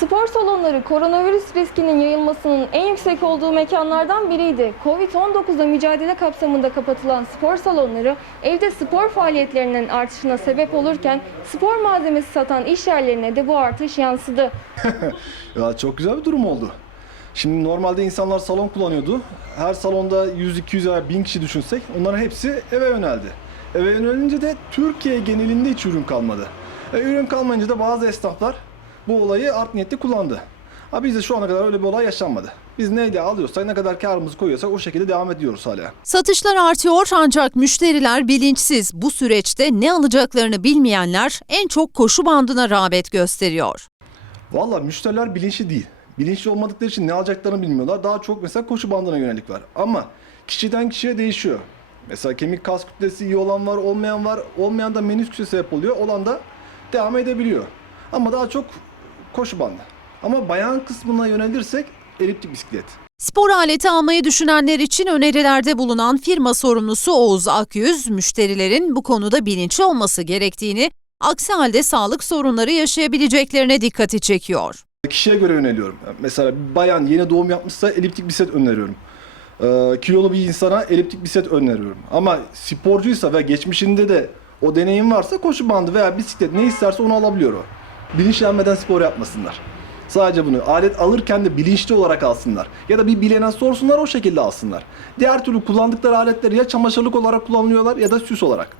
Spor salonları koronavirüs riskinin yayılmasının en yüksek olduğu mekanlardan biriydi. Covid-19'la mücadele kapsamında kapatılan spor salonları evde spor faaliyetlerinin artışına sebep olurken spor malzemesi satan iş yerlerine de bu artış yansıdı. Ya çok güzel bir durum oldu. Şimdi normalde insanlar salon kullanıyordu. Her salonda 100-200 veya 1000 kişi düşünsek onların hepsi eve yöneldi. Eve yönelince de Türkiye genelinde hiç ürün kalmadı. E, ürün kalmayınca da bazı esnaflar bu olayı art niyetli kullandı. Ha bizde şu ana kadar öyle bir olay yaşanmadı. Biz neyle alıyorsak, ne kadar karımızı koyuyorsak o şekilde devam ediyoruz hala. Satışlar artıyor ancak müşteriler bilinçsiz. Bu süreçte ne alacaklarını bilmeyenler en çok koşu bandına rağbet gösteriyor. Valla müşteriler bilinçli değil. Bilinçli olmadıkları için ne alacaklarını bilmiyorlar. Daha çok mesela koşu bandına yönelik var. Ama kişiden kişiye değişiyor. Mesela kemik kas kütlesi iyi olan var, olmayan var. Olmayan da menisküse sebep oluyor. Olan da devam edebiliyor. Ama daha çok koşu bandı. Ama bayan kısmına yönelirsek eliptik bisiklet. Spor aleti almayı düşünenler için önerilerde bulunan firma sorumlusu Oğuz Akyüz, müşterilerin bu konuda bilinçli olması gerektiğini, aksi halde sağlık sorunları yaşayabileceklerine dikkati çekiyor. Kişiye göre yöneliyorum. Mesela bir bayan yeni doğum yapmışsa eliptik bisiklet öneriyorum. Ee, kilolu bir insana eliptik bisiklet öneriyorum. Ama sporcuysa ve geçmişinde de o deneyim varsa koşu bandı veya bisiklet ne isterse onu alabiliyor o. Bilinçlenmeden spor yapmasınlar. Sadece bunu alet alırken de bilinçli olarak alsınlar. Ya da bir bilene sorsunlar o şekilde alsınlar. Diğer türlü kullandıkları aletleri ya çamaşırlık olarak kullanıyorlar ya da süs olarak.